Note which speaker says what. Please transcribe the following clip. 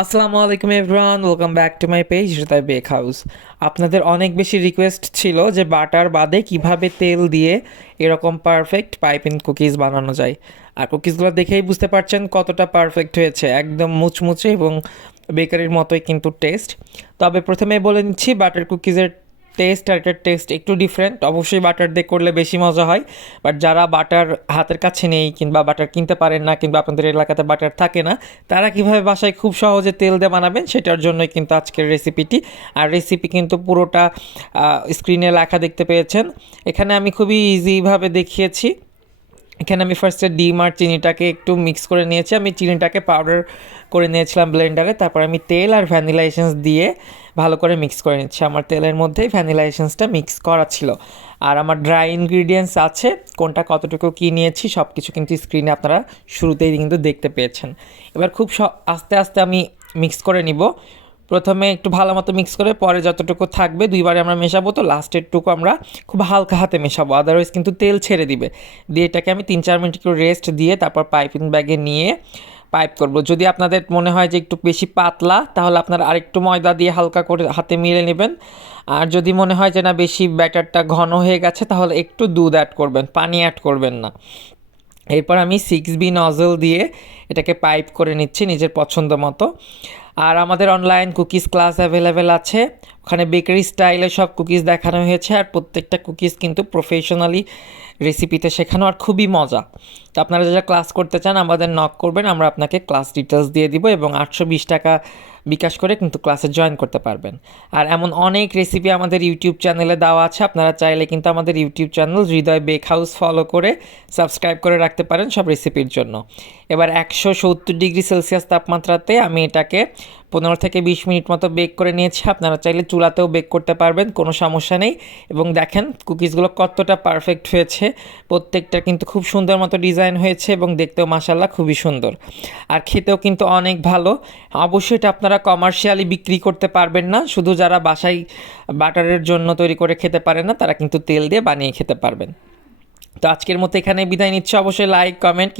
Speaker 1: আসসালামু আলাইকুম everyone welcome back to my page তাই বেক হাউস আপনাদের অনেক বেশি রিকোয়েস্ট ছিল যে বাটার বাদে কীভাবে তেল দিয়ে এরকম পারফেক্ট পাইপিং কুকিজ বানানো যায়। আর কুকিজগুলো দেখেই বুঝতে পারছেন কতটা পারফেক্ট হয়েছে। একদম মুচমুচে এবং বেকারির মতোই কিন্তু টেস্ট তবে প্রথমে বলে নিচ্ছি বাটার কুকিজের টেস্ট আর এটার টেস্ট একটু ডিফারেন্ট অবশ্যই বাটার দিয়ে করলে বেশি মজা হয়। বাট যারা বাটার হাতের কাছে নেই কিংবা বাটার কিনতে পারেন না কিংবা আপনাদের এলাকাতে বাটার থাকে না, তারা কীভাবে বাসায় খুব সহজে তেল দিয়ে বানাবেন সেটার জন্যই কিন্তু আজকের রেসিপিটি আর রেসিপি কিন্তু পুরোটা স্ক্রিনে লেখা দেখতে পেয়েছেন। এখানে আমি খুবই ইজিভাবে দেখিয়েছি। এখানে আমি ফার্স্টে ডিম আর চিনিটাকে একটু মিক্স করে নিয়েছি। আমি চিনিটাকে পাউডার করে নিয়েছিলাম ব্লেন্ডারে তারপর আমি তেল আর ভ্যানিলা এসেন্স দিয়ে ভালো করে মিক্স করে নিচ্ছি। আমার তেলের মধ্যেই ভ্যানিলা এসেন্সটা মিক্স করা ছিল। আর আমার ড্রাই ইনগ্রিডিয়েন্টস আছে। কোনটা কতটুকু কী নিয়েছি সব কিছু কিন্তু স্ক্রিনে আপনারা শুরুতেই কিন্তু দেখতে পেয়েছেন। এবার খুব আস্তে আস্তে আমি মিক্স করে নিব। প্রথমে একটু ভালো মতো মিক্স করে, পরে যতটুকু থাকবে দুইবারে আমরা মেশাবো। তো লাস্টেরটুকু আমরা খুব হালকা হাতে মেশাবো। আদারওয়াইজ কিন্তু তেল ছেড়ে দিবে। দিয়ে এটাকে আমি তিন চার মিনিট একটু রেস্ট দিয়ে তারপর পাইপিং ব্যাগে নিয়ে পাইপ করব। যদি আপনাদের মনে হয় যে একটু বেশি পাতলা, তাহলে আপনারা আরেকটু ময়দা দিয়ে হালকা করে হাতে মিলে নেবেন। আর যদি মনে হয় যে না, বেশি ব্যাটারটা ঘন হয়ে গেছে, তাহলে একটু দুধ অ্যাড করবেন, পানি অ্যাড করবেন না। এরপর আমি সিক্স বি নজল দিয়ে এটাকে পাইপ করে নিচ্ছি নিজের পছন্দ মতো। আর আমাদের অনলাইন কুকিজ ক্লাস অ্যাভেলেবেল আছে। ওখানে বেকারি স্টাইলে সব কুকিজ দেখানো হয়েছে আর প্রত্যেকটা কুকিজ কিন্তু প্রফেশনালি রেসিপিতে শেখানো আর খুবই মজা। তো আপনারা যারা ক্লাস করতে চান, আমাদের নক করবেন, আমরা আপনাকে ক্লাস ডিটেলস দিয়ে দিব এবং আটশো বিশ টাকা বিকাশ করে কিন্তু ক্লাসে জয়েন করতে পারবেন। আর এমন অনেক রেসিপি আমাদের ইউটিউব চ্যানেলে দেওয়া আছে, আপনারা চাইলে কিন্তু আমাদের YouTube channel Hridoy bake house follow করে সাবস্ক্রাইব করে রাখতে পারেন সব রেসিপির জন্য। এবার একশো সত্তর ডিগ্রি সেলসিয়াস তাপমাত্রাতে আমি এটাকে পনেরো থেকে বিশ মিনিট মতো বেক করে নিয়েছি। আপনারা চাইলে চুলাতেও বেক করতে পারবেন, কোনো সমস্যা নেই। এবং দেখেন, কুকিজগুলো কতটা পারফেক্ট হয়েছে। প্রত্যেকটা কিন্তু খুব সুন্দর মতো ডিজাইন হয়েছে এবং দেখতেও মাসাল্লাহ খুবই সুন্দর। আর খেতেও কিন্তু অনেক ভালো। অবশ্যই এটা আপনারা কমার্শিয়ালি বিক্রি করতে পারবেন না। শুধু যারা বাসায় বাটারের জন্য তৈরি করে খেতে পারেন না, তারা কিন্তু তেল দিয়ে বানিয়ে খেতে পারবেন। তো আজকের মতো এখানে বিদায় নিচ্ছে। অবশ্যই লাইক কমেন্ট